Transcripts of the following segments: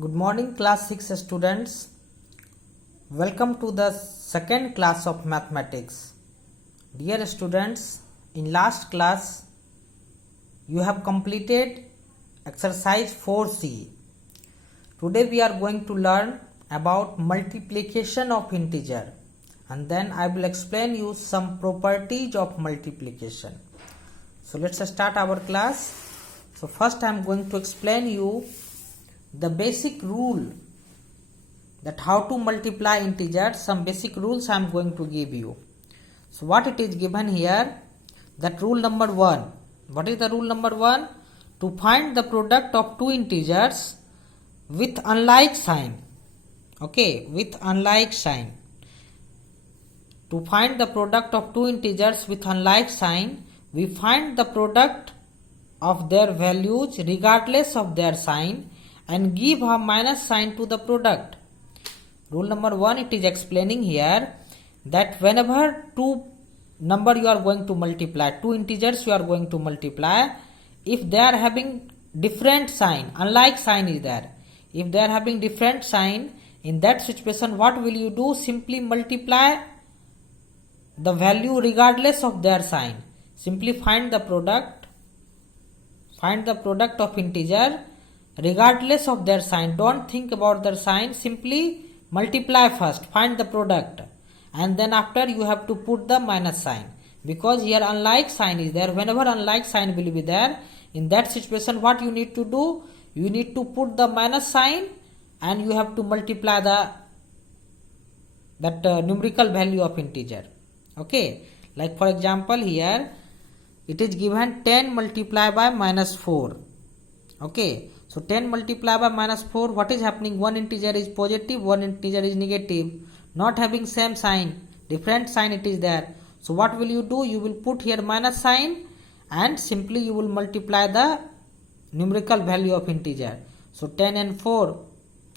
Good morning, class 6 students. Welcome to the second class of mathematics. Dear students, in last class you have completed exercise 4C. Today we are going to learn about multiplication of integer, and then I will explain you some properties of multiplication. So let's start our class. So first I am going to explain you the basic rule that how to multiply integers. Some basic rules I am going to give you. So what it is given here, that rule number 1. What is the rule number 1? To find the product of two integers with unlike sign. Okay, with unlike sign. To find the product of two integers with unlike sign, we find the product of their values regardless of their sign and give a minus sign to the product. Rule number 1, it is explaining here that whenever two number you are going to multiply, two integers you are going to multiply, if they are having different sign, unlike sign is there, if they are having different sign, in that situation what will you do? Simply multiply the value regardless of their sign. Simply find the product of integer regardless of their sign. Don't think about their sign, simply multiply first, find the product, and then after you have to put the minus sign, because here unlike sign is there. Whenever unlike sign will be there, in that situation what you need to do? You need to put the minus sign and you have to multiply that numerical value of integer. Okay, like for example here it is given 10 multiplied by minus 4. Okay, so 10 multiplied by minus 4, what is happening? One integer is positive, one integer is negative, not having same sign, different sign it is there. So what will you do? You will put here minus sign and simply you will multiply the numerical value of integer. So 10 and 4,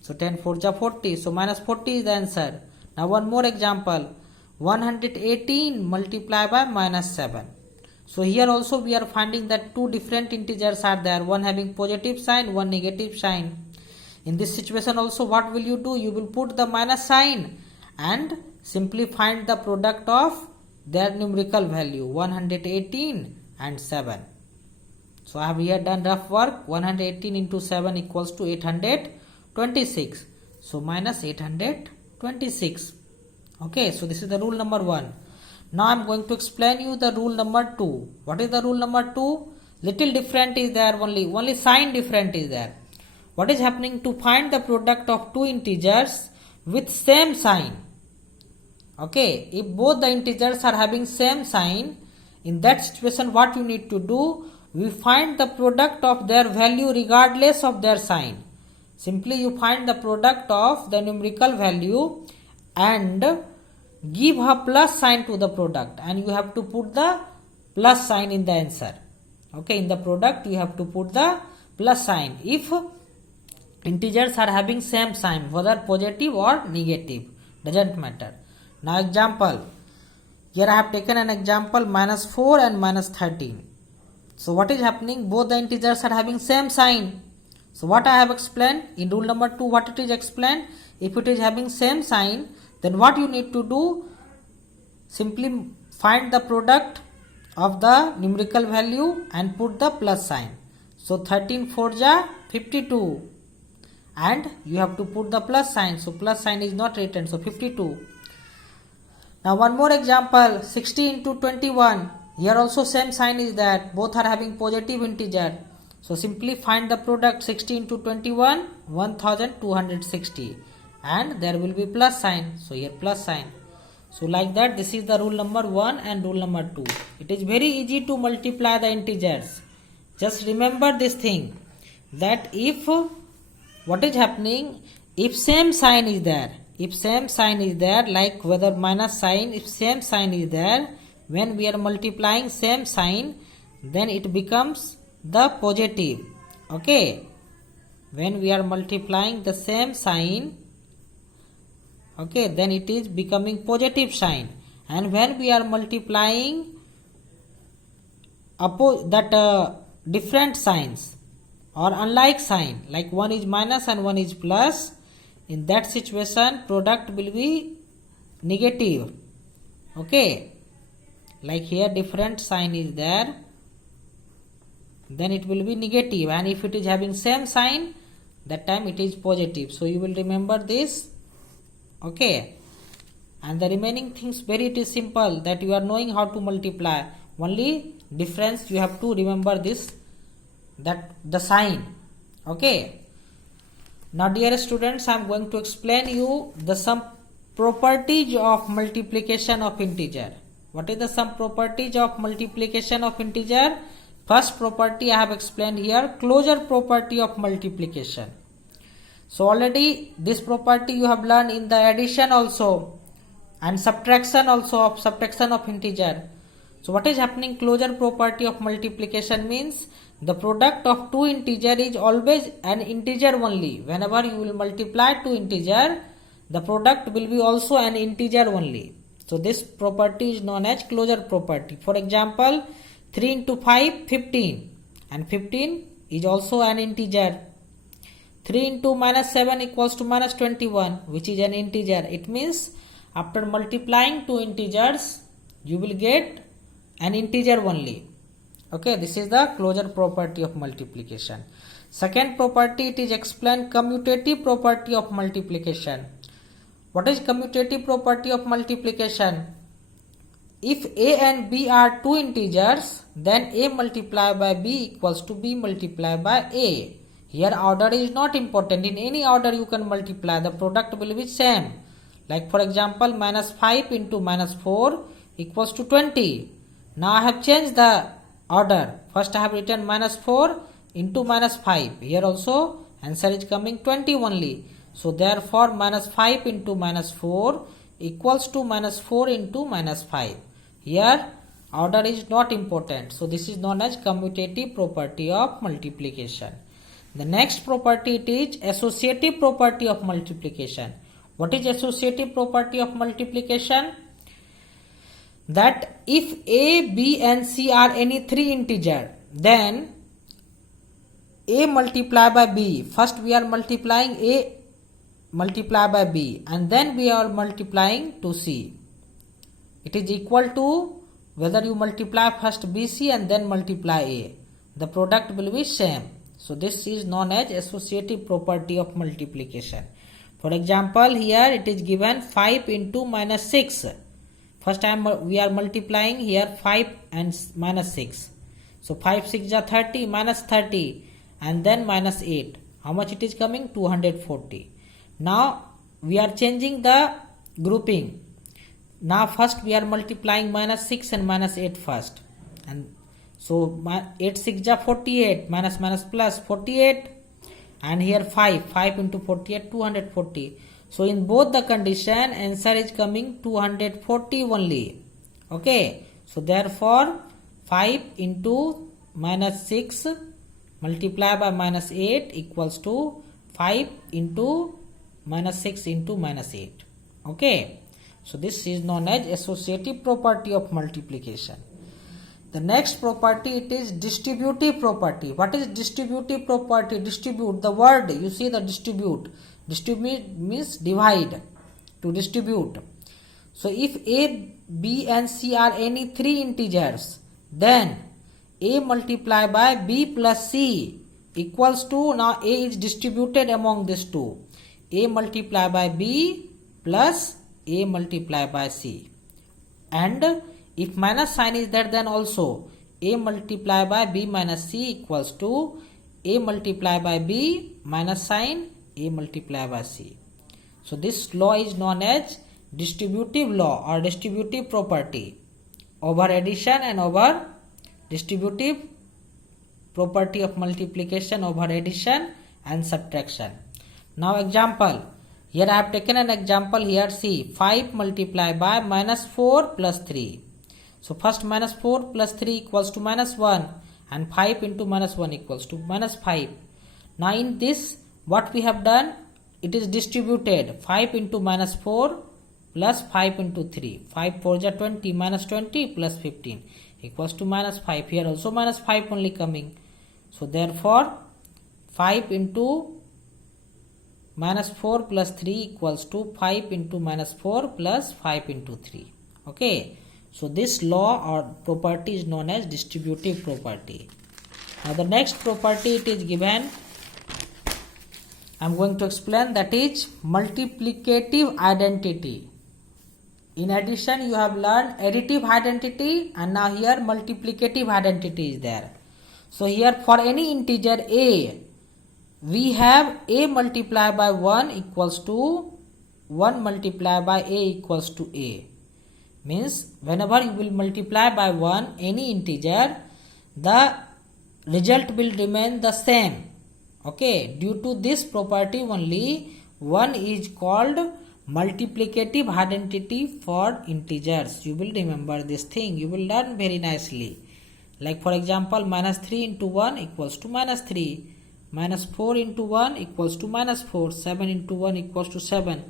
so 10 4 is 40, so minus 40 is the answer. Now one more example, 118 multiplied by minus 7. So here also we are finding that two different integers are there, one having positive sign, one negative sign. In this situation also what will you do? You will put the minus sign and simply find the product of their numerical value, 118 and 7. So I have here done rough work. 118 into 7 equals to 826. So minus 826. Okay, so this is the rule number 1. Now I am going to explain you the rule number 2. What is the rule number 2? Little different is there, only sign different is there. What is happening? To find the product of two integers with same sign. Okay, if both the integers are having same sign, in that situation what you need to do? We find the product of their value regardless of their sign. Simply you find the product of the numerical value and give a plus sign to the product, and you have to put the plus sign in the answer. Okay, in the product you have to put the plus sign if integers are having same sign, whether positive or negative, doesn't matter. Now example, here I have taken an example, minus 4 and minus 13. So what is happening? Both the integers are having same sign. So what I have explained in rule number 2, what it is explained? If it is having same sign, then what you need to do? Simply find the product of the numerical value and put the plus sign. So 13 4 ja 52, and you have to put the plus sign. So plus sign is not written, so 52. Now one more example, 60 into 21. Here also same sign is there, both are having positive integer. So simply find the product, 60 into 21, 1260, and there will be plus sign. So here plus sign. So like that, this is the rule number 1 and rule number 2. It is very easy to multiply the integers. Just remember this thing, that if what is happening, if same sign is there, like whether minus sign, if same sign is there, when we are multiplying same sign, then it becomes the positive. Okay, when we are multiplying the same sign, okay, then it is becoming positive sign. And when we are multiplying different signs, or unlike sign, like one is minus and one is plus, in that situation product will be negative. Okay, like here different sign is there, then it will be negative, and if it is having same sign, that time it is positive. So you will remember this. Okay, and the remaining things very it is simple, that you are knowing how to multiply. Only difference you have to remember this, that the sign. Okay, now dear students, I am going to explain you the some properties of multiplication of integer. What is the some properties of multiplication of integer? First property I have explained here, closure property of multiplication. So already this property you have learned in the addition also and subtraction also, of subtraction of integer. So what is happening? Closure property of multiplication means the product of two integer is always an integer only. Whenever you will multiply two integer, the product will be also an integer only. So this property is known as closure property. For example, 3 into 5, 15, and 15 is also an integer. 3 into minus 7 equals to minus 21, which is an integer. It means after multiplying two integers, you will get an integer only. Okay, this is the closure property of multiplication. Second property, it is explained commutative property of multiplication. What is commutative property of multiplication? If a and b are two integers, then a multiplied by b equals to b multiplied by a. Here order is not important. In any order you can multiply, the product will be same. Like for example, minus 5 into minus 4 equals to 20. Now I have changed the order. First I have written minus 4 into minus 5. Here also answer is coming 20 only. So therefore minus 5 into minus 4 equals to minus 4 into minus 5. Here order is not important. So this is known as commutative property of multiplication. The next property, it is associative property of multiplication. What is associative property of multiplication? That if a, b and c are any three integer, then a multiplied by b, first we are multiplying a multiplied by b, and then we are multiplying to c. It is equal to whether you multiply first bc and then multiply a, the product will be same. So this is known as associative property of multiplication. For example, here it is given 5 into minus 6. First time we are multiplying here 5 and minus 6. So 5 6 are 30, minus 30, and then minus 8. How much it is coming? 240. Now we are changing the grouping. Now first we are multiplying minus 6 and minus 8 first. And so 8 6 are 48, minus minus plus 48, and here 5 into 48, 240. So in both the condition, answer is coming 240 only. Okay, so therefore 5 into minus 6 multiplied by minus 8 equals to 5 into minus 6 into minus 8. Okay, so this is known as associative property of multiplication. The next property, it is distributive property. What is distributive property? Distribute, the word you see, the distribute. Distribute means divide, to distribute. So if a, b and c are any three integers, then a multiplied by b plus c equals to, now a is distributed among these two, a multiplied by b plus a multiplied by c. And if minus sign is there, then also a multiplied by b minus c equals to a multiplied by b minus sign a multiplied by c. So this law is known as distributive law or distributive property over addition and over distributive property of multiplication over addition and subtraction. Now example, here I have taken an example here. See, 5 multiplied by minus 4 plus 3. So first minus 4 plus 3 equals to minus 1, and 5 into minus 1 equals to minus 5. Now in this, what we have done, it is distributed 5 into minus 4 plus 5 into 3. 5 4 is 20, minus 20 plus 15 equals to minus 5. Here also minus 5 only coming. So therefore 5 into minus 4 plus 3 equals to 5 into minus 4 plus 5 into 3. Okay, so this law or property is known as distributive property. Now the next property it is given, I am going to explain, that is multiplicative identity. In addition you have learned additive identity, and now here multiplicative identity is there. So here for any integer a, we have a multiplied by 1 equals to 1 multiplied by a equals to a. Means whenever you will multiply by 1 any integer, the result will remain the same. Okay, due to this property only, 1 is called multiplicative identity for integers. You will remember this thing, you will learn very nicely. Like for example, minus 3 into 1 equals to minus 3, minus 4 into 1 equals to minus 4, 7 into 1 equals to 7.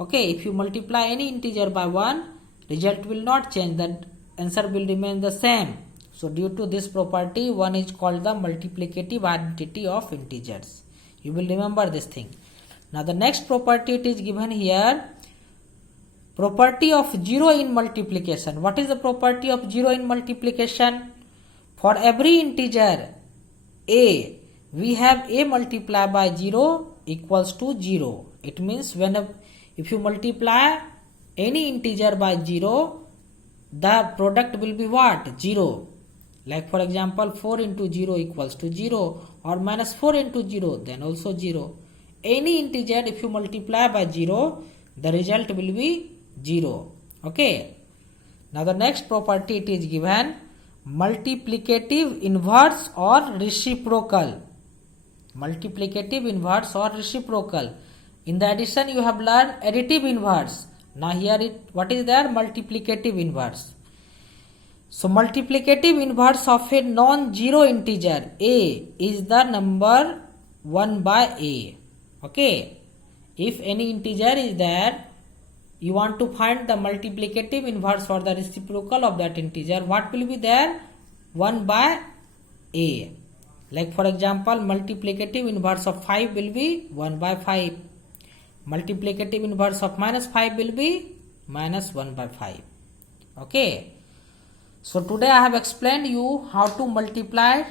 Okay, if you multiply any integer by 1, result will not change, the answer will remain the same. So due to this property, 1 is called the multiplicative identity of integers. You will remember this thing. Now the next property it is given here, property of 0 in multiplication. What is the property of 0 in multiplication? For every integer a, we have a multiplied by 0 equals to 0. It means if you multiply any integer by 0, the product will be what? 0. Like for example, 4 into 0 equals to 0, or minus 4 into 0, then also 0. Any integer if you multiply by 0, the result will be 0. Okay. Now the next property it is given, multiplicative inverse or reciprocal. Multiplicative inverse or reciprocal. In the addition you have learned additive inverse. Now here what is there? Multiplicative inverse. So multiplicative inverse of a non-zero integer a is the number 1 by a. Okay, if any integer is there, you want to find the multiplicative inverse or the reciprocal of that integer, what will be there? 1 by a. Like for example, multiplicative inverse of 5 will be 1 by 5. Multiplicative inverse of minus 5 will be minus 1 by 5. Okay. So today I have explained you how to multiply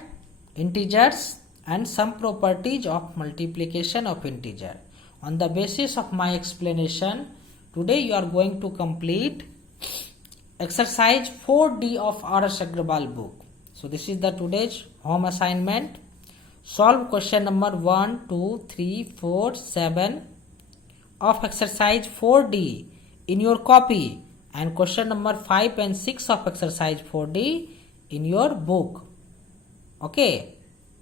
integers and some properties of multiplication of integer. On the basis of my explanation, today you are going to complete exercise 4D of R.S. Agrawal book. So this is the today's home assignment. Solve question number 1, 2, 3, 4, 7 of exercise 4D in your copy, and question number 5 and 6 of exercise 4D in your book. Okay,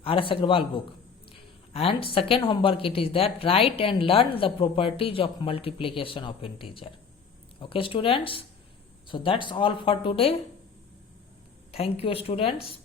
R.S. Agrawal book. And second homework it is that write and learn the properties of multiplication of integer. Okay students, so that's all for today. Thank you students.